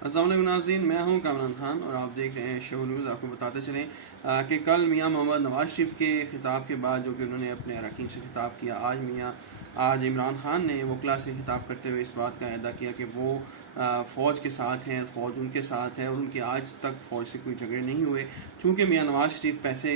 अस्सलाम वालेकुम नाज़रीन, मैं हूं कामरान खान और आप देख रहे हैं शो न्यूज़। आपको बताते चलें कि कल मियां मोहम्मद नवाज शरीफ के खिताब के बाद जो कि उन्होंने अपने अरकान से खिताब किया, आज इमरान खान ने वकला से खिताब करते हुए इस बात का अदा किया कि वो फ़ौज के साथ हैं, फ़ौज उनके साथ है और उनके आज तक फ़ौज से कोई झगड़े नहीं हुए। चूँकि मियां नवाज शरीफ पैसे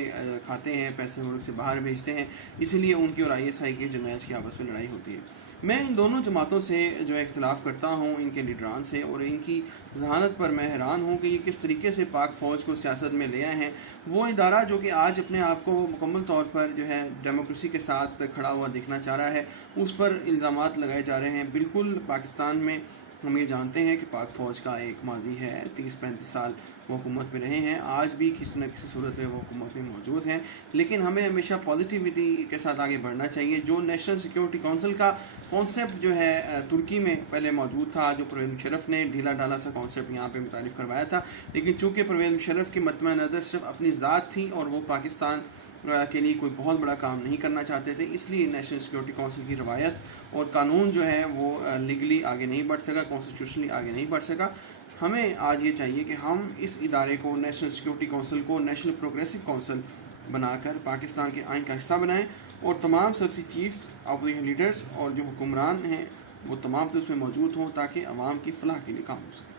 खाते हैं, पैसे मुल्क से बाहर भेजते हैं, इसीलिए उनकी और ISI की जरनैल्स की आपस में लड़ाई होती है। मैं इन दोनों जमातों से जो है इख्तिलाफ़ करता हूँ, इनके लीडरान से, और इनकी जहानत पर मैं हैरान हूँ कि ये किस तरीके से पाक फ़ौज को सियासत में ले आए हैं। वो इदारा जो कि आज अपने आप को मुकम्मल तौर पर जो है डेमोक्रेसी के साथ खड़ा हुआ दिखना चाह रहा है, उस पर इल्ज़ामात लगाए जा रहे हैं। बिल्कुल पाकिस्तान में हम ये जानते हैं कि पाक फ़ौज का एक माजी है, 30-35 साल वो हुकूमत में रहे हैं, आज भी किसी न किसी सूरत में वो हुकूमत में मौजूद हैं। लेकिन हमें हमेशा पॉजिटिविटी के साथ आगे बढ़ना चाहिए। जो नेशनल सिक्योरिटी काउंसिल का कॉन्सेप्ट जो है तुर्की में पहले मौजूद था, जो परवेज़ मुशर्रफ ने ढीला ढाला सा कॉन्सेप्ट यहाँ पे मुतारिफ़ करवाया था, लेकिन चूँकि परवेज़ मुशर्रफ की मतमा नज़र सिर्फ अपनी ज़ात थी और वो पाकिस्तान के लिए कोई बहुत बड़ा काम नहीं करना चाहते थे, इसलिए नेशनल सिक्योरिटी काउंसिल की रवायत और कानून जो है वो लीगली आगे नहीं बढ़ सका, कॉन्स्टिट्यूशनली आगे नहीं बढ़ सका। हमें आज ये चाहिए कि हम इस इदारे को, नेशनल सिक्योरिटी काउंसिल को, नेशनल प्रोग्रेसिव काउंसिल बनाकर पाकिस्तान के आइन का हिस्सा बनाएं और तमाम सबसे चीफ्स, अपोजिशन लीडर्स और जो हुक्मरान हैं वो तमाम तो उसमें मौजूद हों, ताकि अवाम की फलाह के लिए काम हो सके।